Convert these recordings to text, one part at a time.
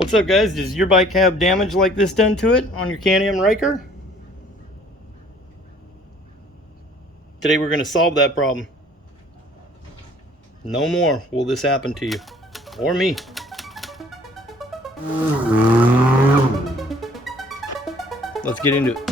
What's up, guys? Does your bike have damage like this done to it on your Can-Am Ryker? Today we're going to solve that problem. No more will this happen to you. Or me. Let's get into it.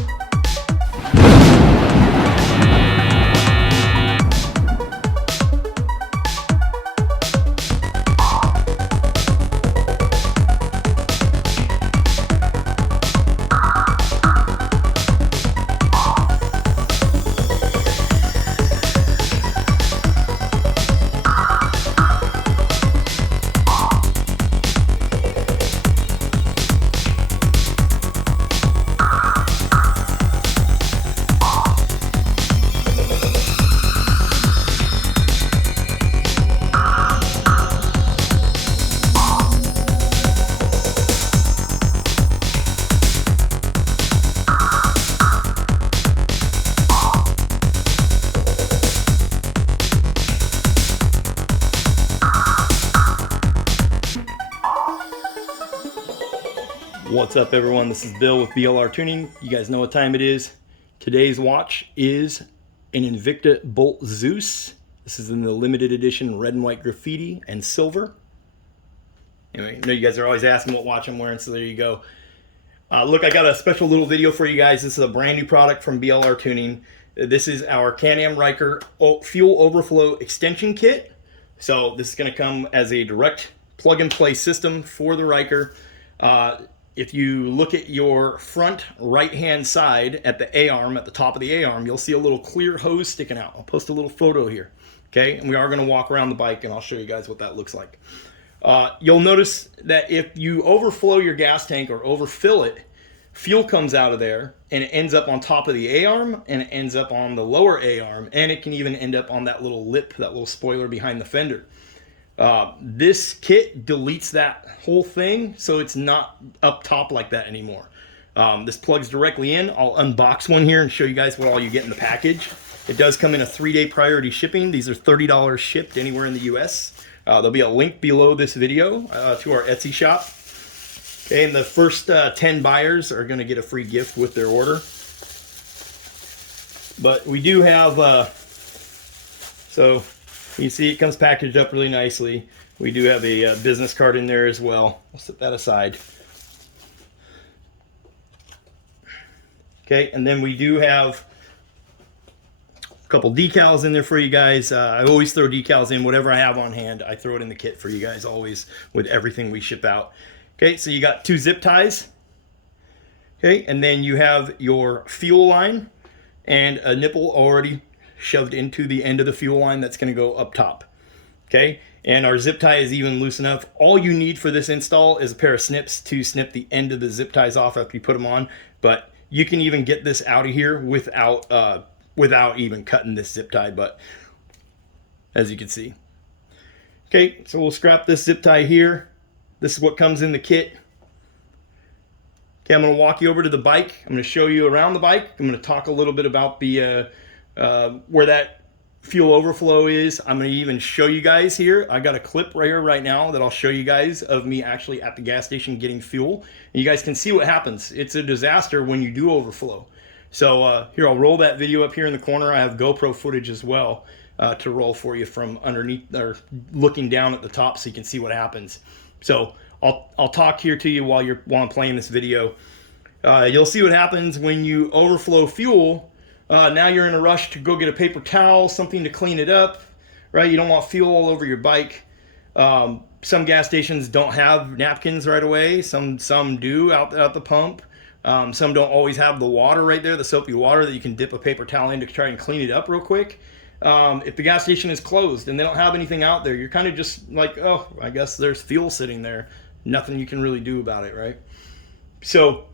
What's up, everyone? This is Bill with BLR Tuning. You guys know what time it is. Today's watch is an Invicta Bolt Zeus. This is in the limited edition red and white graffiti and silver. Anyway, I know you guys are always asking what watch I'm wearing, so there you go. Look, I got a special little video for you guys. This is a brand new product from BLR Tuning. This is our Can-Am Ryker Fuel Overflow Extension Kit. So this is going to come as a direct plug-and-play system for the Ryker. If you look at your front right-hand side at the A-arm, at the top of the A-arm, you'll see a little clear hose sticking out. I'll post a little photo here, okay? And we are going to walk around the bike, and I'll show you guys what that looks like. You'll notice that if you overflow your gas tank or overfill it, fuel comes out of there, and it ends up on top of the A-arm, and it ends up on the lower A-arm, and it can even end up on that little lip, that little spoiler behind the fender. This kit deletes that whole thing, so it's not up top like that anymore. This plugs directly in. I'll unbox one here and show you guys what all you get in the package. It does come in a 3-day priority shipping. These are $30 shipped anywhere in the US. There'll be a link below this video to our Etsy shop. Okay, and the first 10 buyers are going to get a free gift with their order. But we do have, so you see it comes packaged up really nicely. We do have a business card in there as well. I'll set that aside. Okay, and then we do have a couple decals in there for you guys. I always throw decals in, whatever I have on hand, I throw it in the kit for you guys always with everything we ship out. Okay, so you got 2 zip ties. Okay, and then you have your fuel line and a nipple already shoved into the end of the fuel line that's going to go up top. Okay, and our zip tie is even loose enough. All you need for this install is a pair of snips to snip the end of the zip ties off after you put them on, but you can even get this out of here without even cutting this zip tie, but as you can see. Okay, so we'll scrap this zip tie here. This is what comes in the kit. Okay, I'm going to walk you over to the bike. I'm going to show you around the bike. I'm going to talk a little bit about the where that fuel overflow is. I'm going to even show you guys here. I got a clip right here right now that I'll show you guys of me actually at the gas station getting fuel. And you guys can see what happens. It's a disaster when you do overflow. So here, I'll roll that video up here in the corner. I have GoPro footage as well to roll for you from underneath, or looking down at the top, so you can see what happens. So I'll talk here to you while I'm playing this video. You'll see what happens when you overflow fuel. Now you're in a rush to go get a paper towel, something to clean it up, right? You don't want fuel all over your bike. Some gas stations don't have napkins right away. Some do out the pump. Some don't always have the water right there, the soapy water that you can dip a paper towel in to try and clean it up real quick. If the gas station is closed and they don't have anything out there, you're kind of just like, oh, I guess there's fuel sitting there. Nothing you can really do about it, right? So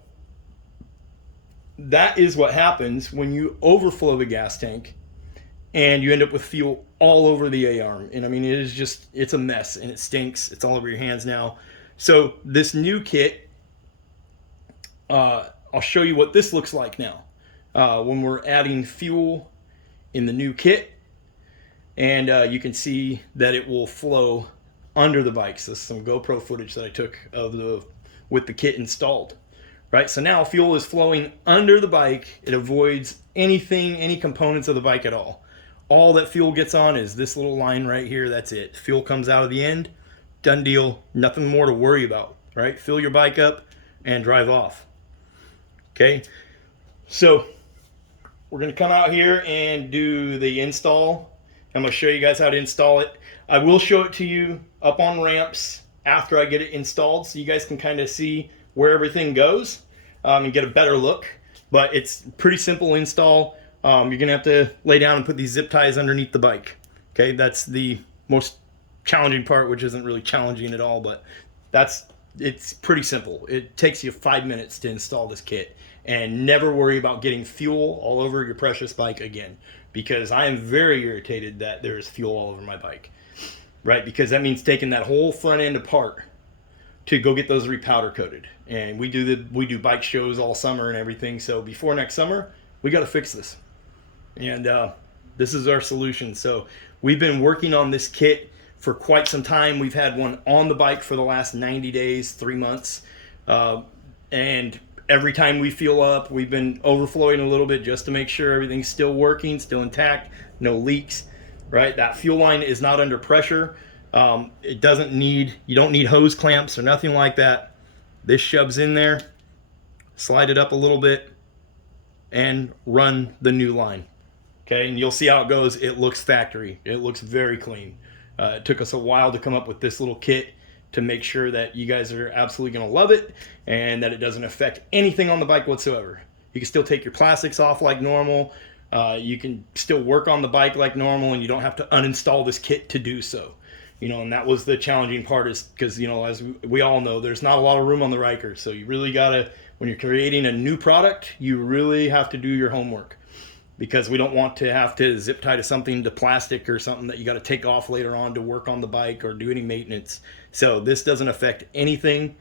that is what happens when you overflow the gas tank and you end up with fuel all over the A-arm. And I mean, it is just, it's a mess and it stinks. It's all over your hands now. So this new kit, I'll show you what this looks like now when we're adding fuel in the new kit. And you can see that it will flow under the bike. So this is some GoPro footage that I took of the with the kit installed, right? So now fuel is flowing under the bike. It avoids anything, any components of the bike at all. All that fuel gets on is this little line right here. That's it. Fuel comes out of the end. Done deal. Nothing more to worry about, right? Fill your bike up and drive off. Okay. So we're going to come out here and do the install. I'm going to show you guys how to install it. I will show it to you up on ramps after I get it installed, so you guys can kind of see where everything goes and get a better look. But it's pretty simple install. You're going to have to lay down and put these zip ties underneath the bike. Okay, that's the most challenging part, which isn't really challenging at all, but it's pretty simple. It takes you 5 minutes to install this kit, and never worry about getting fuel all over your precious bike again, because I am very irritated that there's fuel all over my bike, right? Because that means taking that whole front end apart to go get those repowder coated. And we do bike shows all summer and everything, so before next summer we got to fix this, and this is our solution. So we've been working on this kit for quite some time. We've had one on the bike for the last 90 days, 3 months, and every time we fuel up, we've been overflowing a little bit just to make sure everything's still working, still intact, no leaks, right? That fuel line is not under pressure. You don't need hose clamps or nothing like that. This shoves in there, slide it up a little bit, and run the new line. Okay, and you'll see how it goes. It looks factory. It looks very clean. It took us a while to come up with this little kit to make sure that you guys are absolutely going to love it and that it doesn't affect anything on the bike whatsoever. You can still take your plastics off like normal. You can still work on the bike like normal, and you don't have to uninstall this kit to do so. And that was the challenging part, is because, as we all know, there's not a lot of room on the Ryker. So you really got to, when you're creating a new product, you really have to do your homework, because we don't want to have to zip tie to something, to plastic or something that you got to take off later on to work on the bike or do any maintenance. So this doesn't affect anything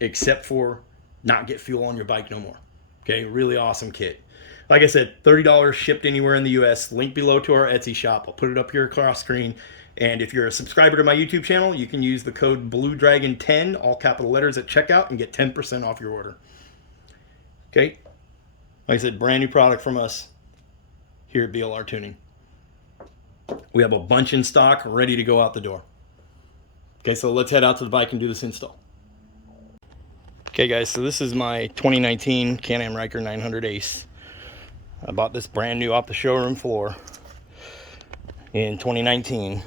except for not get fuel on your bike no more. Okay, really awesome kit. Like I said, $30 shipped anywhere in the US. Link below to our Etsy shop. I'll put it up here across screen. And if you're a subscriber to my YouTube channel, you can use the code BLUEDRAGON10, all capital letters, at checkout, and get 10% off your order. Okay, like I said, brand new product from us here at BLR Tuning. We have a bunch in stock ready to go out the door. Okay, so let's head out to the bike and do this install. Okay guys, so this is my 2019 Can-Am Ryker 900 Ace. I bought this brand new off the showroom floor in 2019.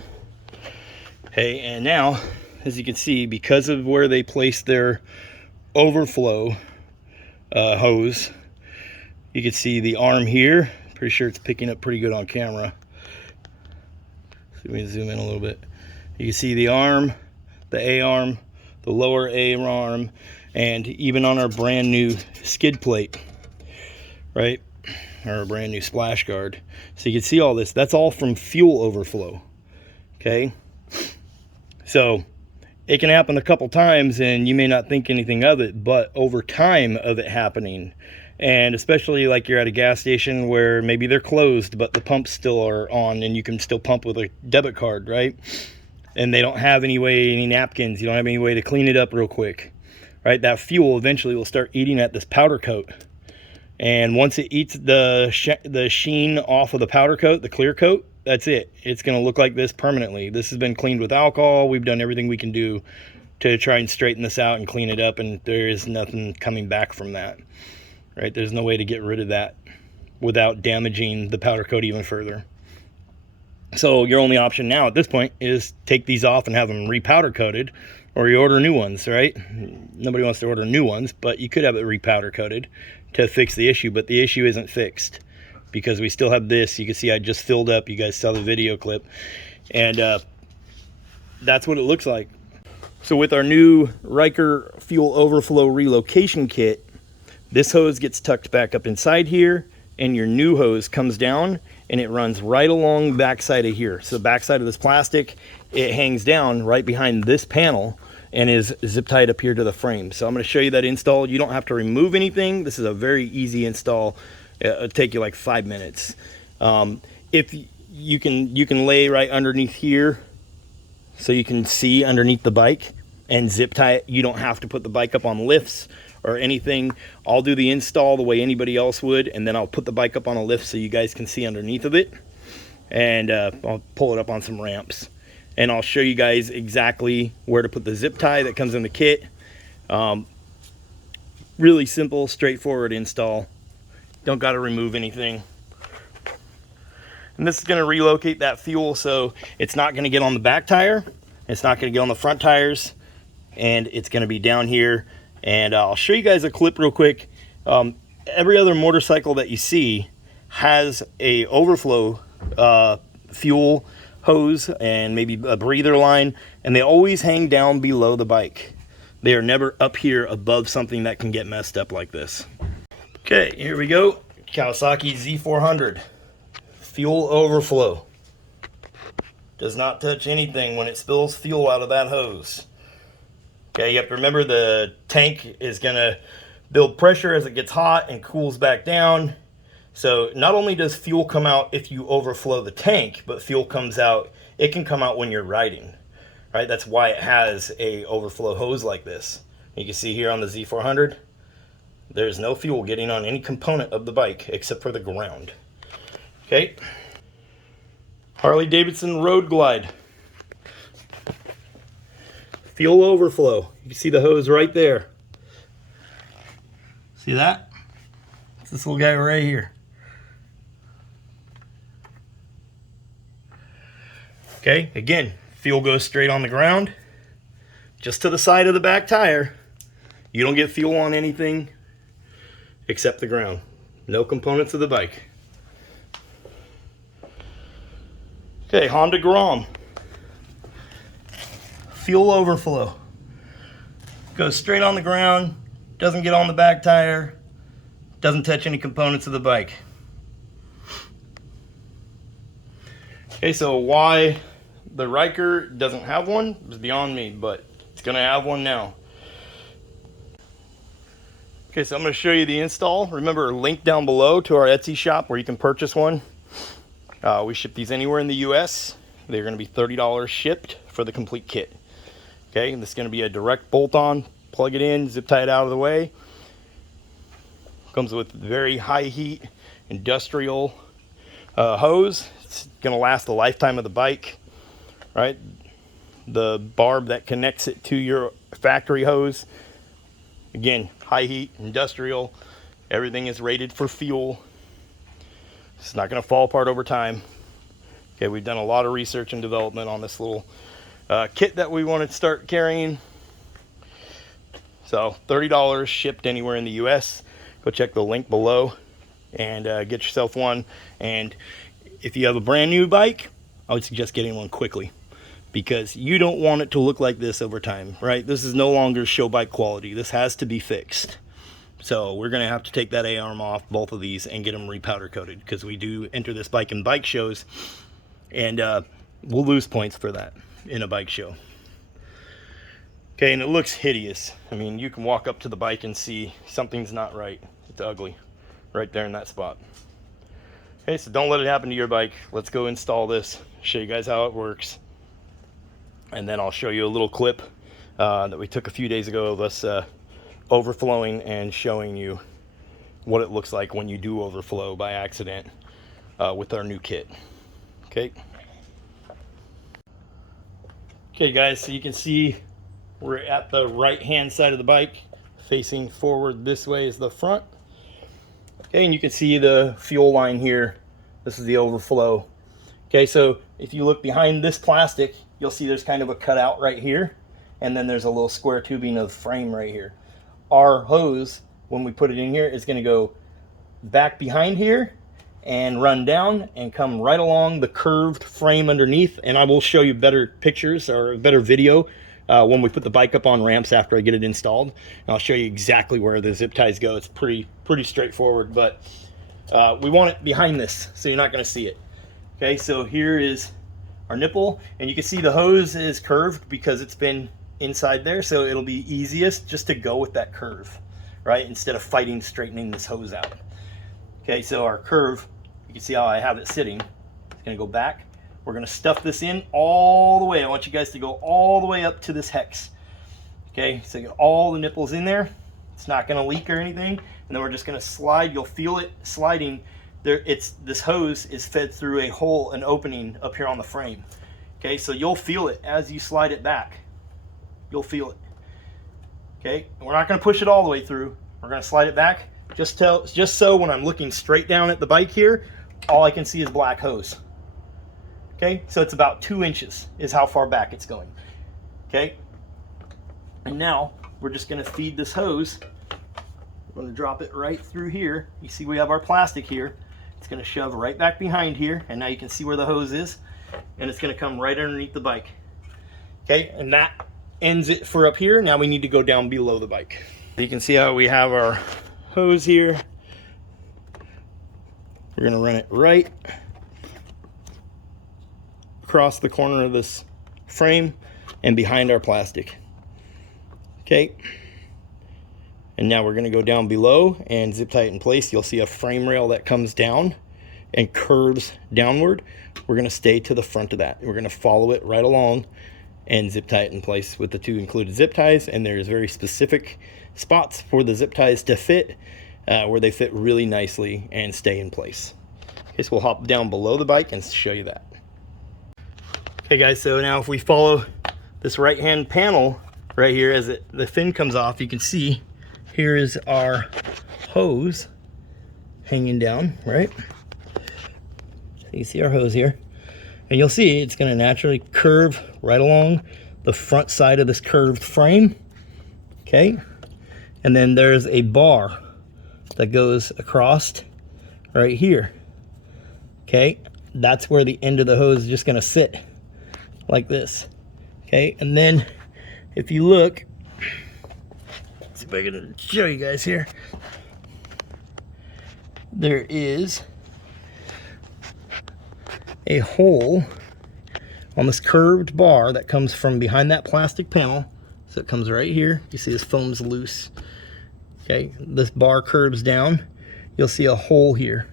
Hey, and now, as you can see, because of where they placed their overflow hose, you can see the arm here. Pretty sure it's picking up pretty good on camera. Let me zoom in a little bit. You can see the arm, the A arm, the lower A arm, and even on our brand new skid plate, right? Or a brand new splash guard. So you can see all this. That's all from fuel overflow. Okay? So it can happen a couple times and you may not think anything of it, but over time of it happening, and especially like you're at a gas station where maybe they're closed but the pumps still are on and you can still pump with a debit card, right? And they don't have any napkins, you don't have any way to clean it up real quick, right? That fuel eventually will start eating at this powder coat, and once it eats the sheen off of the powder coat, the clear coat, that's it. It's going to look like this permanently. This has been cleaned with alcohol. We've done everything we can do to try and straighten this out and clean it up, and there is nothing coming back from that, right? There's no way to get rid of that without damaging the powder coat even further. So your only option now at this point is take these off and have them repowder coated, or you order new ones, right? Nobody wants to order new ones, but you could have it repowder coated to fix the issue, but the issue isn't fixed because we still have this. You can see I just filled up. You guys saw the video clip, and that's what it looks like. So with our new Ryker fuel overflow relocation kit, this hose gets tucked back up inside here, and your new hose comes down and it runs right along the backside of here. So the backside of this plastic, it hangs down right behind this panel and is zip tied up here to the frame. So I'm going to show you that install. You don't have to remove anything. This is a very easy install. It'll take you like 5 minutes. If you can lay right underneath here, so you can see underneath the bike, and zip tie it. You don't have to put the bike up on lifts or anything. I'll do the install the way anybody else would, and then I'll put the bike up on a lift so you guys can see underneath of it, and I'll pull it up on some ramps, and I'll show you guys exactly where to put the zip tie that comes in the kit. Really simple, straightforward install. Don't got to remove anything. And this is going to relocate that fuel so it's not going to get on the back tire, it's not going to get on the front tires, and it's going to be down here. And I'll show you guys a clip real quick. Every other motorcycle that you see has a overflow fuel hose and maybe a breather line, and they always hang down below the bike. They are never up here above something that can get messed up like this. Okay, here we go. Kawasaki Z400. Fuel overflow. Does not touch anything when it spills fuel out of that hose. Okay, you have to remember the tank is going to build pressure as it gets hot and cools back down. So not only does fuel come out if you overflow the tank, but fuel comes out, it can come out when you're riding. Right? That's why it has a overflow hose like this. You can see here on the Z400, there's no fuel getting on any component of the bike except for the ground. Okay. Harley Davidson Road Glide. Fuel overflow. You can see the hose right there. See that? It's this little guy right here. Okay, again, fuel goes straight on the ground, just to the side of the back tire. You don't get fuel on anything except the ground. No components of the bike. Okay, Honda Grom. Fuel overflow. Goes straight on the ground, doesn't get on the back tire, doesn't touch any components of the bike. Okay, so why the Ryker doesn't have one is beyond me, but it's gonna have one now. Okay, so I'm gonna show you the install. Remember, link down below to our Etsy shop where you can purchase one. We ship these anywhere in the US. They're gonna be $30 shipped for the complete kit. Okay, and this is gonna be a direct bolt-on, plug it in, zip tie it out of the way. Comes with very high heat industrial hose. It's gonna last the lifetime of the bike, right? The barb that connects it to your factory hose, again, high heat, industrial. Everything is rated for fuel. It's not gonna fall apart over time. Okay, we've done a lot of research and development on this little kit that we want to start carrying. So $30 shipped anywhere in the US. Go check the link below and get yourself one. And if you have a brand new bike, I would suggest getting one quickly, because you don't want it to look like this over time, right? This is no longer show bike quality. This has to be fixed. So we're gonna have to take that A-arm off both of these and get them repowder coated, because we do enter this bike in bike shows, and we'll lose points for that in a bike show. Okay, and it looks hideous. I mean, you can walk up to the bike and see something's not right. It's ugly right there in that spot. Okay, so don't let it happen to your bike. Let's go install this, show you guys how it works, and then I'll show you a little clip that we took a few days ago of us overflowing and showing you what it looks like when you do overflow by accident with our new kit. Okay. Okay guys, so you can see we're at the right hand side of the bike, facing forward this way is the front. Okay, and you can see the fuel line here. This is the overflow. Okay, so if you look behind this plastic, you'll see there's kind of a cutout right here, and then there's a little square tubing of frame right here. Our hose, when we put it in here, is going to go back behind here and run down and come right along the curved frame underneath. And I will show you better pictures or a better video when we put the bike up on ramps after I get it installed. And I'll show you exactly where the zip ties go. It's pretty straightforward, but we want it behind this, so you're not going to see it. Okay, so here is our nipple, and you can see the hose is curved because it's been inside there, so it'll be easiest just to go with that curve, right, instead of straightening this hose out. Okay, so our curve, you can see how I have it sitting. It's going to go back. We're going to stuff this in all the way. I want you guys to go all the way up to this hex. Okay, so you get all the nipples in there. It's not going to leak or anything. And then we're just going to slide. You'll feel it sliding. This hose is fed through a hole, an opening up here on the frame. Okay, so you'll feel it as you slide it back. You'll feel it. Okay, and we're not going to push it all the way through. We're going to slide it back just so when I'm looking straight down at the bike here, all I can see is black hose. Okay, so it's about 2 inches is how far back it's going. Okay, and now we're just going to feed this hose. We're going to drop it right through here. You see we have our plastic here. It's going to shove right back behind here, and now you can see where the hose is, and it's going to come right underneath the bike. Okay, and that ends it for up here. Now we need to go down below the bike. You can see how we have our hose here. We're going to run it right across the corner of this frame and behind our plastic. Okay, and now we're going to go down below and zip tie it in place. You'll see a frame rail that comes down and curves downward. We're going to stay to the front of that. We're going to follow it right along and zip tie it in place with the 2 included zip ties. And there's very specific spots for the zip ties to fit where they fit really nicely and stay in place. Okay, so we'll hop down below the bike and show you that. Okay guys, so now if we follow this right hand panel right here as the fin comes off, you can see here is our hose hanging down, right? So you see our hose here, and you'll see it's going to naturally curve right along the front side of this curved frame. Okay, and then there's a bar that goes across right here. Okay, that's where the end of the hose is just going to sit like this. Okay, and then if you look, see if I can show you guys here, there is a hole on this curved bar that comes from behind that plastic panel. So it comes right here. You see this foam's loose. Okay, this bar curves down. You'll see a hole here.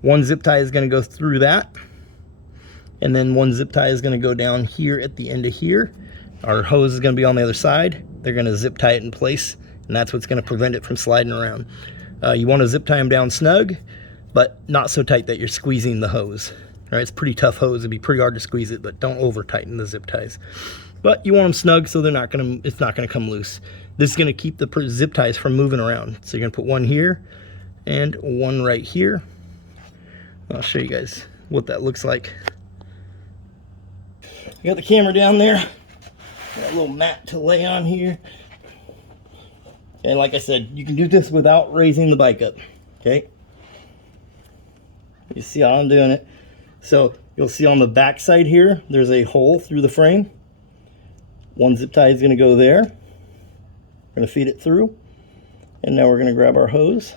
One zip tie is going to go through that, and then one zip tie is going to go down here at the end of here. Our hose is going to be on the other side. They're going to zip tie it in place, and that's what's going to prevent it from sliding around. You want to zip tie them down snug, but not so tight that you're squeezing the hose. All right, it's a pretty tough hose. It'd be pretty hard to squeeze it, but don't over tighten the zip ties. But you want them snug so it's not going to come loose. This is going to keep the zip ties from moving around. So you're going to put one here and one right here. I'll show you guys what that looks like. I got the camera down there. Got a little mat to lay on here. And like I said, you can do this without raising the bike up. Okay. You see how I'm doing it. So you'll see on the back side here, there's a hole through the frame. One zip tie is going to go there. We're going to feed it through. And now we're going to grab our hose.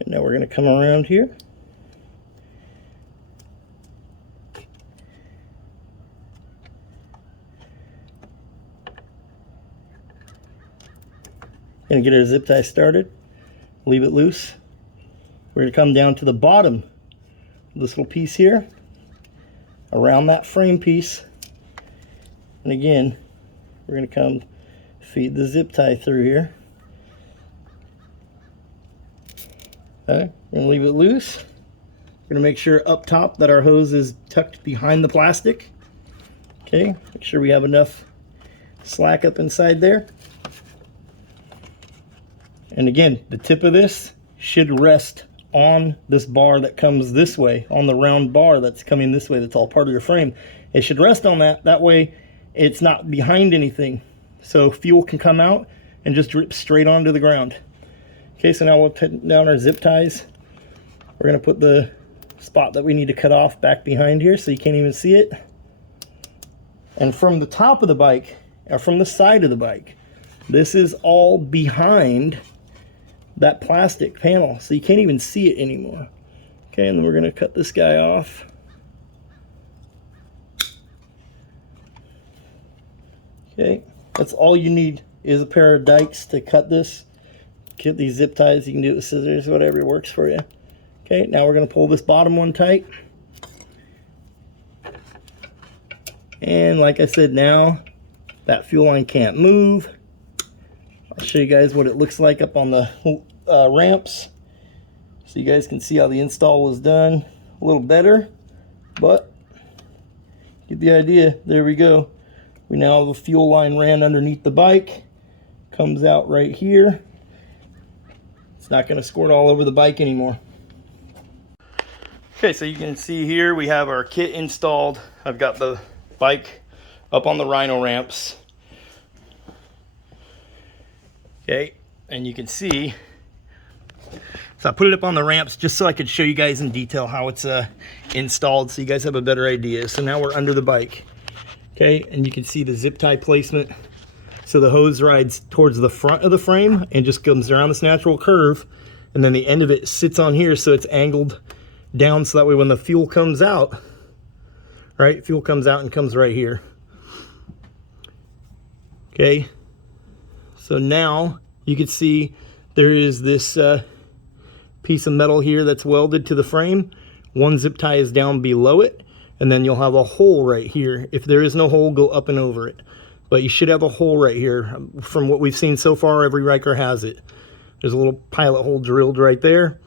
And now we're going to come around here. Going to get our zip tie started. Leave it loose. We're going to come down to the bottom of this little piece here, around that frame piece. And again, we're going to come feed the zip tie through here. Okay, we're going to leave it loose. We're going to make sure up top that our hose is tucked behind the plastic. Okay, make sure we have enough slack up inside there. And again, the tip of this should rest on this bar that comes this way, on the round bar that's coming this way, that's all part of your frame. It should rest on that. That way it's not behind anything. So fuel can come out and just drip straight onto the ground. Okay, so now we'll put down our zip ties. We're going to put the spot that we need to cut off back behind here so you can't even see it. And from the top of the bike, or from the side of the bike, this is all behind that plastic panel, so you can't even see it anymore. Okay, and then we're going to cut this guy off. Okay, that's all you need is a pair of dikes to cut this. Get these zip ties. You can do it with scissors, whatever works for you. Okay, now we're going to pull this bottom one tight. And like I said, now That fuel line can't move. I'll show you guys what it looks like up on the ramps, so you guys can see how the install was done. A little better, but get the idea. There we go. We now have a fuel line ran underneath the bike. Comes out right here. It's not going to squirt all over the bike anymore. Okay, so you can see here we have our kit installed. I've got the bike up on the Rhino ramps. Okay, and you can see, so I put it up on the ramps just so I could show you guys in detail how it's installed, so you guys have a better idea. So now we're under the bike. Okay, and you can see the zip tie placement. So the hose rides towards the front of the frame and just comes around this natural curve, and then the end of it sits on here, so it's angled down, so that way when the fuel comes out, right, fuel comes out and comes right here. Okay, so now you can see there is this piece of metal here that's welded to the frame. One zip tie is down below it, and then you'll have a hole right here. If there is no hole, go up and over it. But you should have a hole right here. From what we've seen so far, every Ryker has it. There's a little pilot hole drilled right there.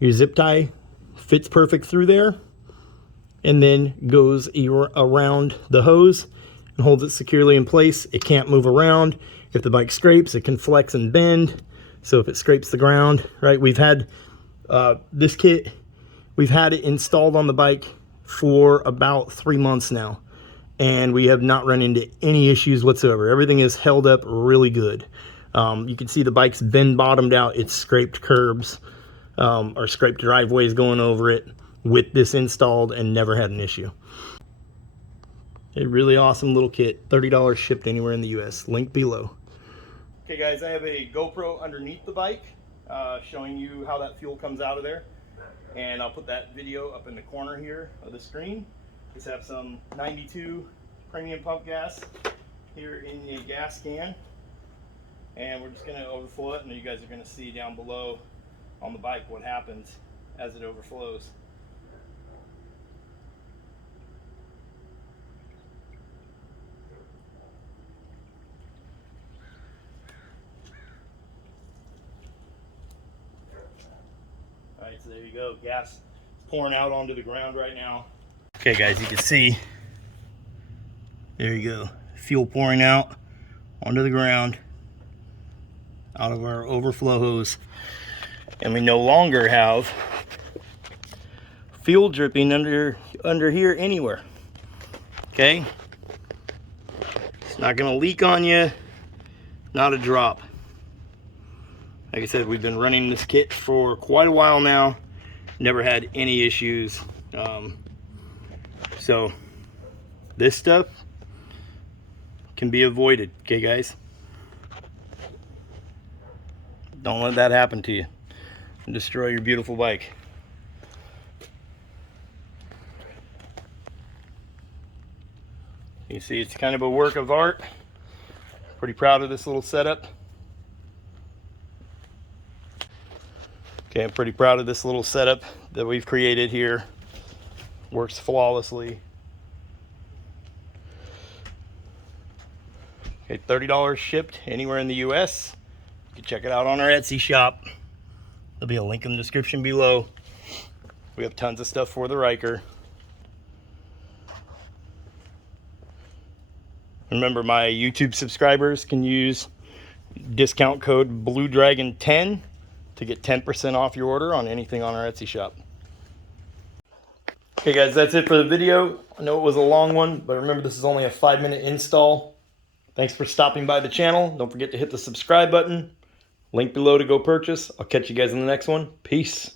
Your zip tie fits perfect through there, and then goes around the hose and holds it securely in place. It can't move around. If the bike scrapes, it can flex and bend. So if it scrapes the ground, right? We've had this kit, we've had it installed on the bike for about 3 months now, and we have not run into any issues whatsoever. Everything is held up really good. You can see the bike's been bottomed out. It's scraped curbs or scraped driveways going over it with this installed, and never had an issue. A really awesome little kit. $30 shipped anywhere in the US. Link below. Okay guys, I have a GoPro underneath the bike showing you how that fuel comes out of there. And I'll put that video up in the corner here of the screen. Just have some 92 premium pump gas here in the gas can. And we're just going to overflow it, and you guys are going to see down below on the bike what happens as it overflows. Alright, so there you go. Gas is pouring out onto the ground right now. Okay guys, you can see, there you go. Fuel pouring out onto the ground out of our overflow hose. And we no longer have fuel dripping under here anywhere. Okay? It's not gonna leak on you, not a drop. Like I said, we've been running this kit for quite a while now. Never had any issues. So this stuff can be avoided, okay guys? Don't let that happen to you and destroy your beautiful bike. You can see it's kind of a work of art. Pretty proud of this little setup. Okay, I'm pretty proud of this little setup that we've created here. Works flawlessly. Okay, $30 shipped anywhere in the US. You can check it out on our Etsy shop. There'll be a link in the description below. We have tons of stuff for the Ryker. Remember, my YouTube subscribers can use discount code BlueDragon10 to get 10% off your order on anything on our Etsy shop. Okay guys, that's it for the video. I know it was a long one, but remember, this is only a 5-minute install. Thanks for stopping by the channel. Don't forget to hit the subscribe button. Link below to go purchase. I'll catch you guys in the next one. Peace.